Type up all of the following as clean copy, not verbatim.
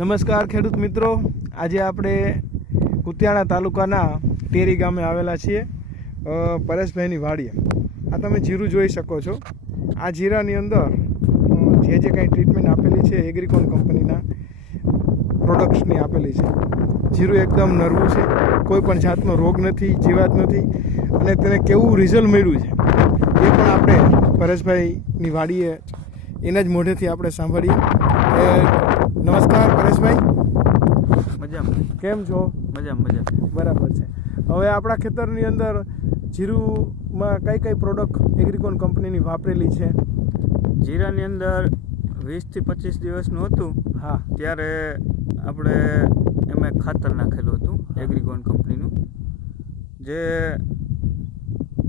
નમસ્કાર ખેડૂત મિત્રો, આજે આપણે કુતિયાણા તાલુકાના ટેરી ગામે આવેલા છીએ પરેશભાઈની વાડીએ. આ તમે જીરું જોઈ શકો છો. આ જીરાની અંદર જે કાંઈ ટ્રીટમેન્ટ આપેલી છે એગ્રીકોન કંપનીના પ્રોડક્ટ્સની આપેલી છે. જીરું એકદમ નરવું છે, કોઈ પણ જાતનો રોગ નથી, જીવાત નથી, અને તેને કેવું રિઝલ્ટ મળ્યું છે એ પણ આપણે પરેશભાઈની વાડીએ એના જ મોઢેથી આપણે સાંભળીએ. નમસ્કાર પરેશભાઈ. મજામાં. કેમ છો? મજામાં. બરાબર છે. હવે આપણા ખેતરની અંદર જીરુમાં કઈ કઈ પ્રોડક્ટ એગ્રીકોન કંપનીની વાપરેલી છે? જીરાની અંદર 20 થી 25 દિવસનું હતું. હા, ત્યારે આપણે એમાં ખાતર નાખેલું હતું એગ્રીકોન કંપનીનું. જે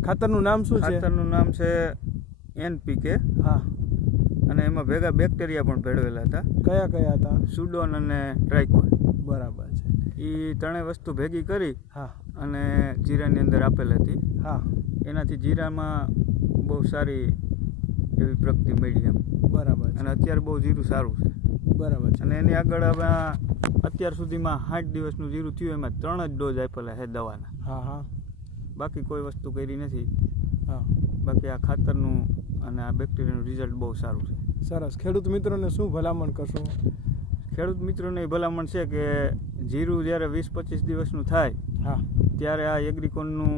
ખાતરનું નામ શું છે? ખાતરનું નામ છે NPK. હા, અને એમાં ભેગા બેક્ટેરિયા પણ ભેળવેલા હતા. કયા કયા હતા? સુડોન અને ટ્રાઇકોન. બરાબર છે. એ ત્રણેય વસ્તુ ભેગી કરી હા, અને જીરાની અંદર આપેલ હતી. હા, એનાથી જીરામાં બહુ સારી એવી પ્રગતિ મળી એમ. બરાબર છે. અને અત્યારે બહુ જીરું સારું છે. બરાબર છે. અને એની આગળ હવે અત્યાર સુધીમાં 60 દિવસનું જીરું થયું, એમાં 3 જ ડોઝ આપેલા છે દવાના. હા, હા, બાકી કોઈ વસ્તુ કરી નથી. હા. બાકી આ ખાતરનું અને આ બેક્ટેરિયાનું રિઝલ્ટ બહુ સારું છે. સરસ. ખેડૂત મિત્રોને શું ભલામણ કરશો? ખેડૂત મિત્રોને ભલામણ છે કે જીરું જ્યારે 20-25 દિવસનું થાય હા, ત્યારે આ એગ્રીકોનનું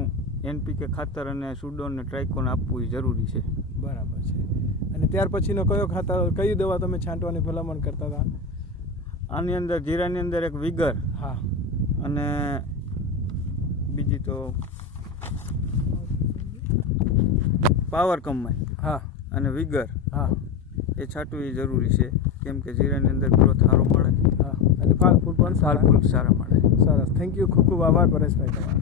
NPK ખાતર અને સુડોન અને ટ્રાઇકોન આપવું જરૂરી છે. બરાબર છે. અને ત્યાર પછીનો કયો ખાતર, કઈ દવા તમે છાંટવાની ભલામણ કરતા હતા? આની અંદર જીરાની અંદર એક વિગર, હા, અને બીજી તો પાવર કમ્બાઈન હા, અને વિગર, હા, એ છાંટવું એ જરૂરી છે. કેમ કે જીરાની અંદર ગ્રોથ સારો મળે, હા, અને ફાલ ફૂલ પણ ફાલ ફૂલ સારા મળે. સરસ. Thank you. ખૂબ ખૂબ આભાર પરેશભાઈ તમારો.